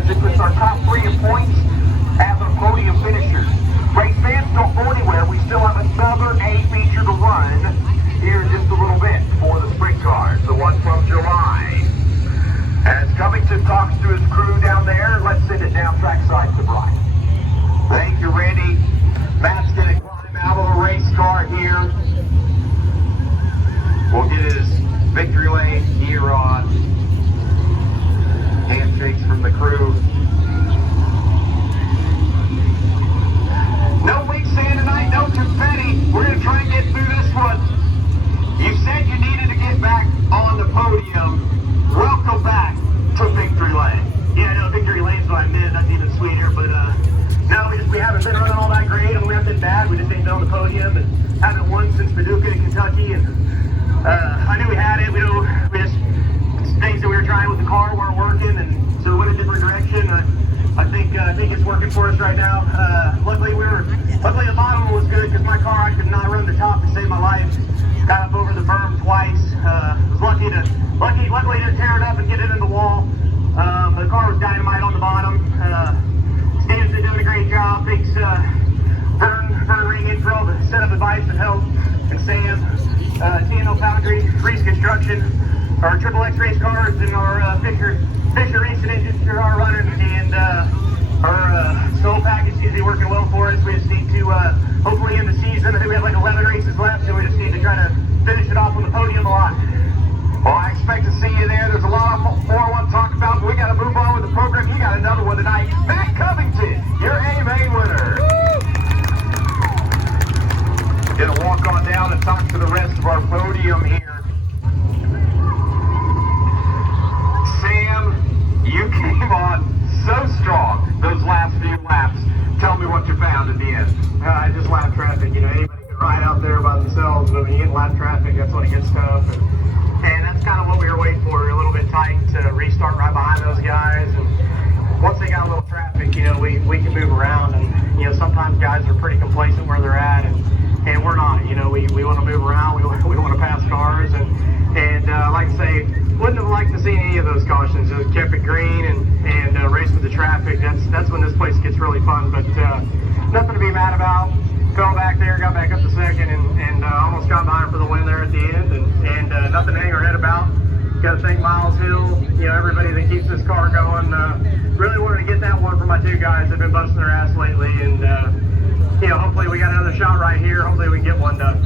does, it puts our top 3 in points as our podium finishers. Race fans, don't go anywhere. We still have another A feature to run here in just a little bit for the sprint cars, the one from July. As Covington talks to his crew down there, let's send it down trackside to Brian. Thank you, Randy. Matt's going to climb out of the race car here. We'll get his victory lane gear on. Handshakes from the crew. No weak sand tonight, no confetti. We're going to try and get through this one. You said you needed to get back on the podium. Welcome back to Victory Lane. Yeah, no, Victory Lane's what I meant. That's even sweeter, but no, we haven't been running all that great. I mean, we haven't been bad. We just ain't been on the podium and haven't won since Paducah in Kentucky. And I knew we had it. We just things that we were trying with the car weren't working, and so we went a different direction. I think it's working for us right now. Luckily the bottom was good because my car, I could not run the top to save my life. Got up over the berm twice. Was luckily to tear it up and get it in the wall. But the car was dynamite on the bottom. Steven's been doing a great job. Thanks Vern Ring in for all the setup advice and help, and Sam, TNO Foundry, Reese Construction, our Triple X race cars, and our Fisher Racing engines are running, and our snow package seems to be working well for us. We just need to hopefully in the season, I think we have like 11 races left, so we just need to try to finish it off on the podium a lot. Well, I expect to see you there. There's a lot more I want to talk about, but we got to move on with the program. You got another one tonight. Matt Covington, your A-Main winner. Gonna walk on down and talk to the rest of our podium here. Sam, you came on so strong those last few laps. Tell me what you found at the end. Just lap traffic. You know, anybody can ride out there by themselves, but when you get lap traffic, that's when it gets tough. And that's kind of what we were waiting for. We were a little bit tight to restart right behind those guys. And once they got a little traffic, you know, we can move around. And, you know, sometimes guys are pretty complacent where they're at, and we're not. You know, we want to move around. We want to pass cars. And like I say, wouldn't have liked to see any of those cautions. Just kept it green and race with the traffic. That's when this place gets really fun. But nothing to be mad about. Fell back there, got back up to second, and almost got by for the win there at the end. And nothing to hang our head about. Got to thank Miles Hill, you know, everybody that keeps this car going. Really wanted to get that one for my two guys. They've been busting their ass lately, and you know, hopefully we got another shot right here. Hopefully we can get one done.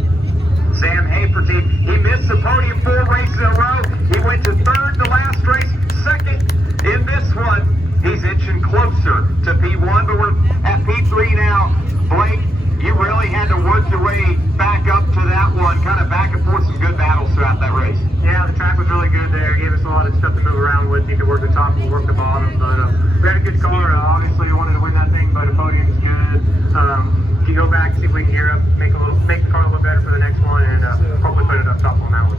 Sam Haferty, he missed the podium 4 races in a row. He went to 3rd the last race, 2nd in this one. He's inching closer to P1, but we're at P3 now. Blake, you really had to work your way back up to that one, kind of back and forth, some good battles throughout that race. Yeah, the track was really good there. It gave us a lot of stuff to move around with. You could work the top and work the bottom, but we had a good car. Obviously, we wanted to win that thing, but the podium's good. You go back, see if we can gear up, make the car a little better for the next one, and hopefully put it up top on that one.